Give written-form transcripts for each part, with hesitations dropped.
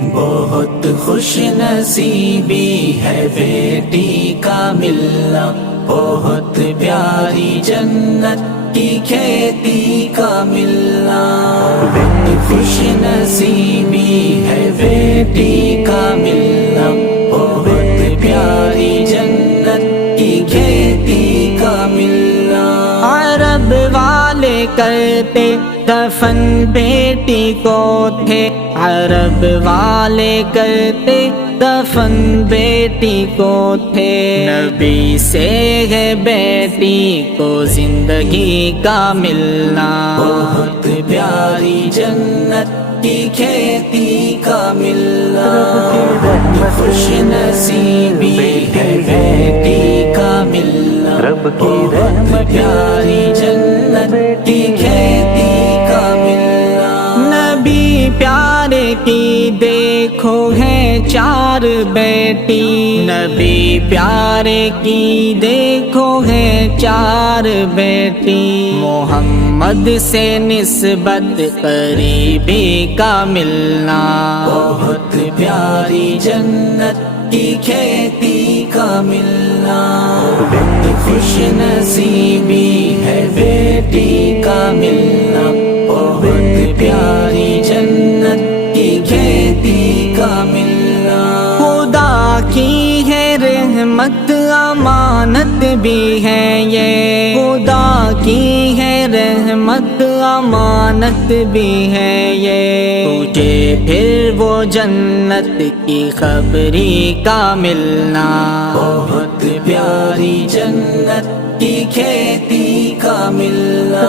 بہت خوش نصیبی ہے بیٹی کا ملنا، بہت پیاری جنت کی کھیتی کا ملنا۔ بہت خوش نصیبی ہے بیٹی کا ملنا، بہت پیاری جنت کی کھیتی کا ملنا۔ عرب والے کرتے دفن بیٹی کو تھے، عرب والے کرتے دفن بیٹی کو تھے۔ نبی سے ہے بیٹی کو زندگی کا ملنا، بہت پیاری جنت کی کھیتی کا ملنا۔ خوش نصیبی ہے بیٹی کا ملنا، بہت پیاری جنت کی کھیتی کا ملنا۔ نبی پیارے کی دیکھو ہے چار بیٹی، نبی پیارے کی دیکھو ہے چار بیٹی۔ محمد سے نسبت قریبی کا ملنا، بہت پیاری جنت کی کھیتی کا ملنا۔ خوش نصیبی ہے بیٹی کا ملنا، بہت پیاری جنت کی کھیتی کا ملنا۔ خدا کی ہے رحمت امانت بھی ہے یہ، خدا کی ہے رحمت امانت بھی ہے یہ۔ تجھے پھر وہ جنت کی خبری کا ملنا، بہت پیاری جنت کی کھیتی کا ملنا۔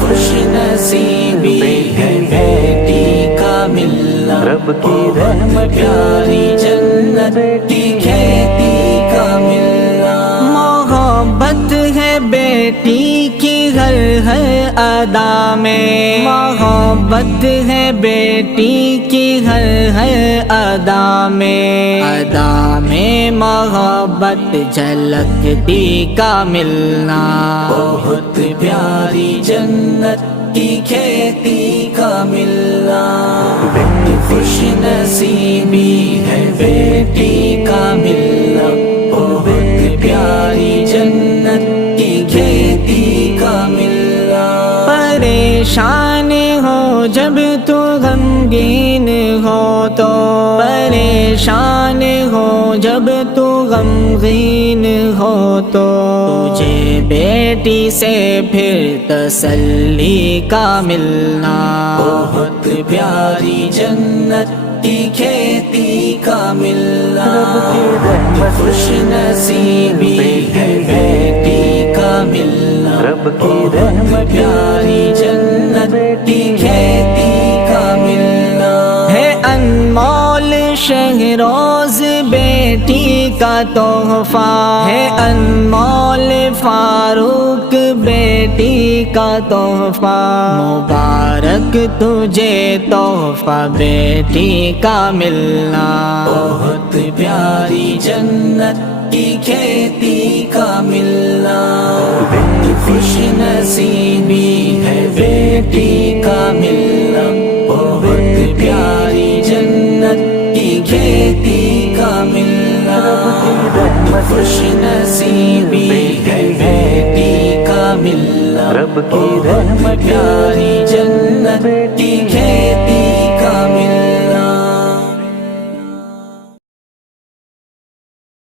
خوش نصیبی ہے بیٹی کا ملنا، بہت پیاری جنت کی کھیتی کا ملنا۔ محبت ہے بیٹی کی ہر ہر ادا میں، محبت ہے بیٹی کی ہر ہر ادا میں، ادا میں محبت جھلکتی کا ملنا۔ بہت پیاری جنت کی کھیتی کا ملنا۔ خوش نصیبی ہے بیٹی کا ملنا، بہت پیاری جنت کی کھیتی کا ملنا۔ پریشان ہو جب تو غمگین ہو تو، پریشان ہو جب تو غمگین ہو تو، تجھے بیٹی سے پھر تسلی کا ملنا۔ بہت پیاری جنت کی کھیتی کا ملنا۔ خوش نصیبی ہے بیٹی کا ملنا، بہت پیاری جنت کی کھیتی کا ملنا۔ ہے انمول شہروز بیٹی کا تحفہ، ہے انمول فاروق بیٹی کا تحفہ۔ مبارک تجھے تحفہ بیٹی کا ملنا، بہت پیاری جنت کی کھیتی کا ملنا۔ خوش نصیبی ہے بیٹی کا ملنا، بہت پیاری جنت کی کھیتی کا ملنا۔ خوش نصیبی ہے بیٹی کا ملنا، بہت